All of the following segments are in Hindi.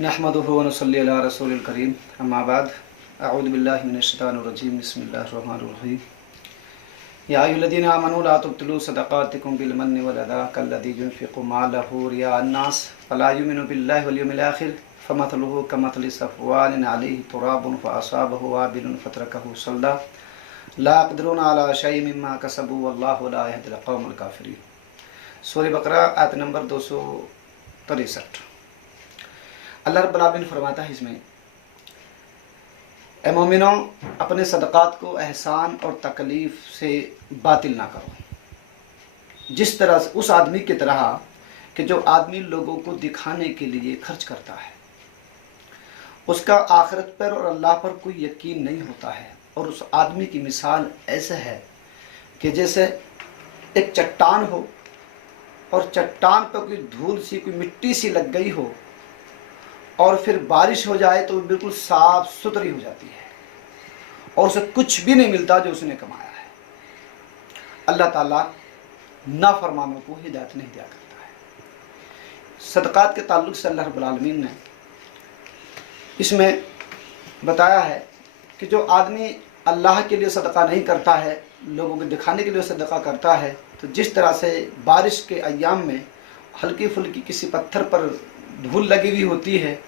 नहमदुहु व नसल्ली अला रसूलिल करीम अम्मा बाद अऊज़ु बिल्लाहि मिनश शैतानिर रजीम बिस्मिल्लाहिर रहमानिर रहीम या अय्युहल्लज़ीना आमनू ला तुब्तिलू सदक़ातिकुम बिल मन्नि वल अज़ा कल्लज़ी युनफ़िक़ु मालहु रियाअन नास फला युमिनु बिल्लाहि वल यawmil आखिर फमथलुहु कमथलि सफ़वानिन अलैहि तुराबुन फ़असाबहु वाबिलुन फ़तरकहु सल्दा ला यक़दिरूना अला शैइन मिम्मा कसबू वल्लाहु ला यहदिल क़ौमल काफ़िरीन। सूरह बकरा आयत नंबर 263। अल्लाह रब्बुल आलमीन फरमाता है इसमें, ए मोमिनों, अपने सदक़ात को एहसान और तकलीफ़ से बातिल ना करो, जिस तरह से उस आदमी की तरह कि जो आदमी लोगों को दिखाने के लिए खर्च करता है, उसका आखिरत पर और अल्लाह पर कोई यकीन नहीं होता है। और उस आदमी की मिसाल ऐसे है कि जैसे एक चट्टान हो और चट्टान पर कोई धूल सी, कोई मिट्टी सी लग गई हो और फिर बारिश हो जाए तो बिल्कुल साफ सुथरी हो जाती है और उसे कुछ भी नहीं मिलता जो उसने कमाया है। अल्लाह ताला नाफरमानों को हिदायत नहीं दिया करता है। सदक़ात के ताल्लुक़ से अल्लाह रब्बुल आलमीन ने इसमें बताया है कि जो आदमी अल्लाह के लिए सदका नहीं करता है, लोगों को दिखाने के लिए सदका करता है, तो जिस तरह से बारिश के अय्याम में हल्की फुल्की किसी पत्थर पर धूल लगी हुई होती है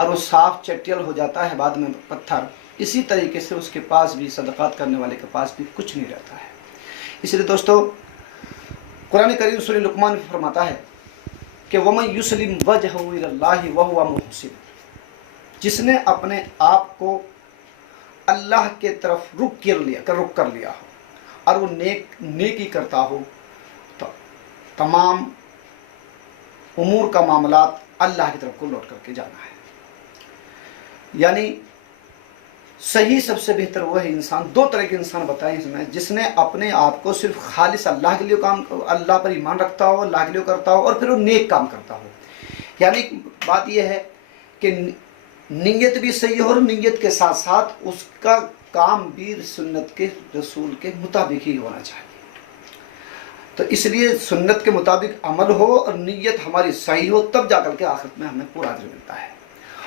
और वो साफ चटियल हो जाता है बाद में पत्थर, इसी तरीके से उसके पास भी, सदक़ात करने वाले के पास भी कुछ नहीं रहता है। इसलिए दोस्तों, कुरान करीम सूरह लुक़मान में फरमाता है कि वमन युस्लिम वजहहु इलल्लाहि व हुवा मुहसिन, जिसने अपने आप को अल्लाह के तरफ रुक कर लिया हो और वो नेकी करता हो, तो तमाम उमूर का मामलात अल्लाह की तरफ को लौट करके जाना है। यानी सही सबसे बेहतर वो है इंसान, दो तरह के इंसान बताए इसमें, जिसने अपने आप को सिर्फ खालिस अल्लाह के लिए काम, अल्लाह पर ईमान रखता हो, अल्लाह के लिए करता हो और फिर वो नेक काम करता हो। यानी बात यह है कि नीयत भी सही हो और नीयत के साथ साथ उसका काम भी सुन्नत के रसूल के मुताबिक ही होना चाहिए। तो इसलिए सुन्नत के मुताबिक अमल हो और नीयत हमारी सही हो, तब जाकर के आखिरत में हमें पूरा अजर मिलता है।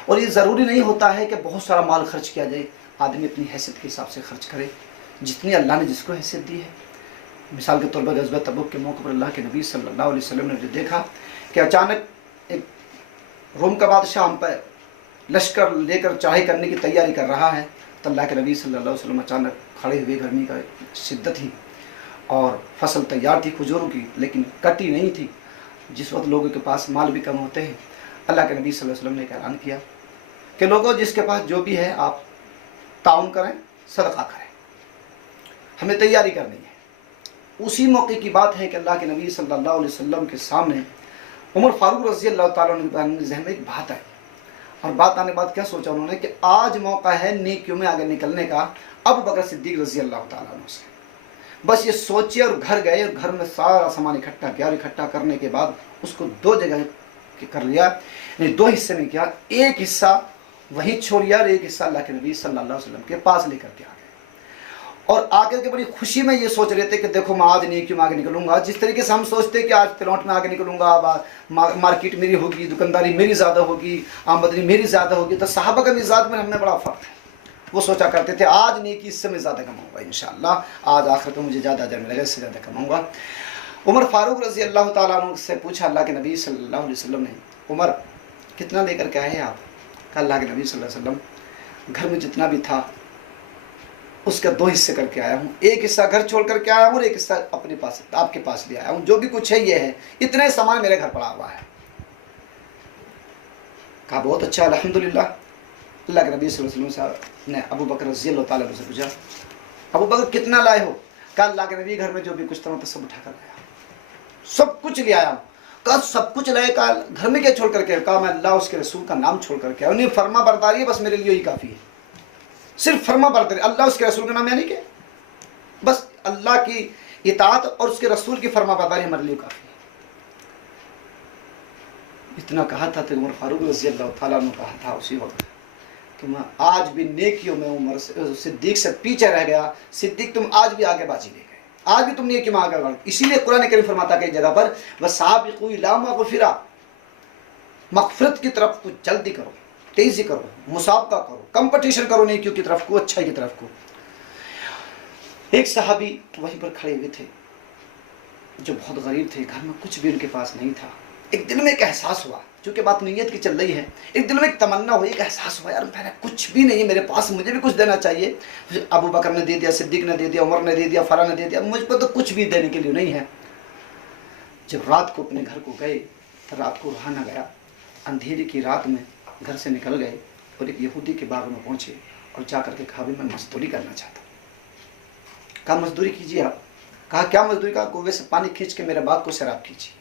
और ये ज़रूरी नहीं होता है कि बहुत सारा माल खर्च किया जाए, आदमी अपनी हैसियत के हिसाब से खर्च करे, जितनी अल्लाह ने जिसको हैसियत दी है। मिसाल के तौर पर ग़ज़वा तबूक के मौके पर अल्लाह के नबी सल्लल्लाहु अलैहि वसल्लम ने जो देखा कि अचानक एक रोम का बादशाह हम पर लश्कर लेकर चढ़ाई करने की तैयारी कर रहा है, तो अल्लाह के नबी सल्लल्लाहु अलैहि वसल्लम अचानक खड़े हुए, गर्मी का शिद्दत थी और फसल तैयार थी खजूरों की, लेकिन कटी नहीं थी। जिस वक्त लोगों के पास माल भी कम होते हैं, अल्लाह के नबी सल्लल्लाहु अलैहि वसल्लम ने एक ऐलान किया कि लोगों, जिसके पास जो भी है आप ताउन करें, सदका करें, हमें तैयारी करनी है। उसी मौके की बात है कि अल्लाह के नबी सल्लल्लाहु अलैहि वसल्लम के सामने उमर फारूक रज़ी अल्लाह ताला अन्हु के ज़हन में एक बात आई, और बात आने के बाद क्या सोचा उन्होंने कि आज मौका है नेकियों में आगे निकलने का, अबू बकर सिद्दीक रज़ी अल्लाह ताला अन्हु से। बस ये सोचे और घर गए और घर में सारा सामान इकट्ठा किया और इकट्ठा करने के बाद उसको दो जगह कर लिया, यानी दो हिस्से में किया। एक हिस्सा वहीं छोड़ दिया और एक हिस्सा अल्लाह के नबी सल्लल्लाहु अलैहि वसल्लम के पास लेकर के आ गए। और आगे के बड़ी खुशी में ये सोच रहे थे कि देखो मैं आज नेकियों में आगे निकलूंगा। जिस तरीके से हम सोचते हैं कि आज प्लॉट में आगे निकलूंगा, मार्केट मेरी होगी, दुकानदारी मेरी ज़्यादा होगी, आमदनी मेरी ज़्यादा होगी, तो सहाबा का मिजाज में हमने बड़ा फ़र्क है। वो सोचा करते थे आज नेकी इससे मैं ज़्यादा कमाऊँगा, इंशाअल्लाह आज आखिर तो मुझे ज़्यादा अजर मिलेगा, इससे ज़्यादा कमाऊँगा। उमर फारूक रज़ी अल्लाह ताला अन्हु से पूछा अल्लाह के नबी सल्लल्लाहु अलैहि वसल्लम ने, उमर कितना लेकर के आए हैं आप? कहा अल्लाह के नबी सल्लल्लाहु अलैहि वसल्लम, घर में जितना भी था उसका दो हिस्से करके आया हूँ, एक हिस्सा घर छोड़ करके आया हूँ और एक हिस्सा अपने पास आपके पास भी आया हूँ। जो भी कुछ है ये है, इतने सामान मेरे घर पड़ा हुआ है। कहा बहुत अच्छा, अल्हम्दुलिल्लाह। अल्लाह के नबी सल्लल्लाहु अलैहि वसल्लम ने अबू बकर रज़ी अल्लाह ताला से पूछा, अबू बकर कितना लाए हो? कहा अल्लाह के नबी घर में जो भी कुछ था मैं तो सब उठा कर लाया, सब कुछ ले आया हूँ। कहा सब कुछ लाए? कहा घर में क्या छोड़ करके? कहा मैं अल्लाह उसके रसूल का नाम छोड़ करके आया, उन्हें फरमा बरदारी है, बस मेरे लिए ही काफ़ी है। सिर्फ फरमा बरदारी, अल्लाह उसके रसूल का नाम, यानी कि बस अल्लाह की इताअत और उसके रसूल की फरमा बरदारी हमारे लिए काफ़ी है। इतना कहा था तो उमर फारूक रज़ी अल्लाह ताला ने कहा था उसी वक्त कि मैं आज भी नेकियों में उमर सिद्दीक से पीछे रह गया। सिद्दीक तुम आज भी आगे बाजी ले गए, आज भी तुम नेकी में आगे बढ़। इसीलिए कुरान करीम फरमाता है कई जगह पर वसाबिकू इला मग़फ़िरा, मग़फ़िरत की तरफ कुछ जल्दी करो। तेजी करो, मुसाबका करो, कंपटीशन करो नेकियों की तरफ को, अच्छाई की तरफ को। एक सहाबी वहीं पर खड़े हुए थे जो बहुत गरीब थे, घर में कुछ भी उनके पास नहीं था। एक दिल में एक एहसास हुआ, चूंकि बात नीयत की चल रही है, एक दिल में एक तमन्ना हुई, एक एहसास हुआ, यार मेरा कुछ भी नहीं है मेरे पास, मुझे भी कुछ देना चाहिए। अबू बकर ने दे दिया, सिद्दीक ने दे दिया, उमर ने दे दिया, फला ने दे दिया, मुझ पर तो कुछ भी देने के लिए नहीं है। जब रात को अपने घर को गए तो रात को रहा ना गया, अंधेरी की रात में घर से निकल गए और एक यहूदी के बाग में पहुंचे और जाकर के कहा, मैं मजदूरी करना चाहता हूँ। कहा मजदूरी कीजिए आप। कहा क्या मजदूरी? कहा कुएं से पानी खींच के मेरे बाग को सैराब कीजिए।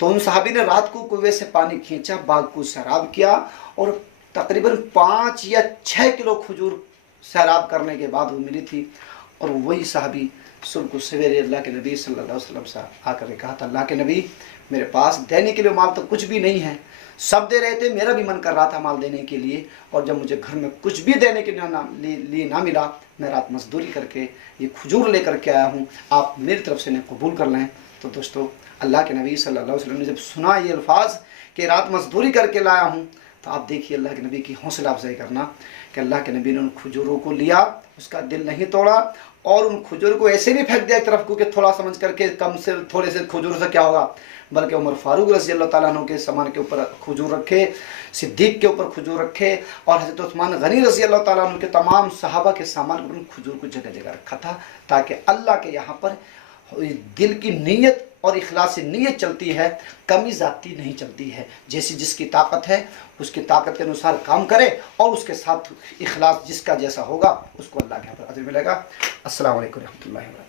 तो उन सहाबी ने रात को कुएं से पानी खींचा, बाग को सैराब किया और तकरीबन 5 या 6 किलो खजूर सैराब करने के बाद वो मिली थी। और वही सहाबी सुबह को सवेरे अल्लाह के नबी सल्लल्लाहु अलैहि वसल्लम से आकर के कहा था, अल्लाह के नबी मेरे पास देने के लिए माल तो कुछ भी नहीं है, सब दे रहे थे, मेरा भी मन कर रहा था माल देने के लिए, और जब मुझे घर में कुछ भी देने के लिए ना मिला, मैं रात मजदूरी करके ये खजूर लेकर के आया हूँ, आप मेरी तरफ से इन्हें कबूल कर लें। तो दोस्तों अल्लाह के नबी सल्लल्लाहु अलैहि वसल्लम ने जब सुना ये अल्फाज कि रात मजदूरी करके लाया हूँ, तो आप देखिए अल्लाह के नबी की हौसला अफजाई करना कि अल्लाह के नबी ने उन खजूरों को लिया, उसका दिल नहीं तोड़ा और उन खजूर को ऐसे नहीं फेंक दिया एक तरफ को कि थोड़ा समझ करके कम से थोड़े से खजूर से क्या होगा, बल्कि उमर फारूक रज़ी अल्लाह ताला अन्हु के सामान के ऊपर खजूर रखे, सिद्दीक के ऊपर खजूर रखे और हज़रत उस्मान गनी रज़ी अल्लाह ताला अन्हु के तमाम सहाबा के सामान पर उन खजूर को जगह जगह रखा था, ताकि अल्लाह के यहाँ पर दिल की नीयत और इखलास नीयत चलती है, कमी ज़ाती नहीं चलती है। जैसी जिसकी ताकत है उसकी ताकत के अनुसार काम करे और उसके साथ इखलास जिसका जैसा होगा उसको अल्लाह के यहाँ पर अजर मिलेगा। अस्सलामु अलैकुम रहमतुल्लाहि व बरकातहू।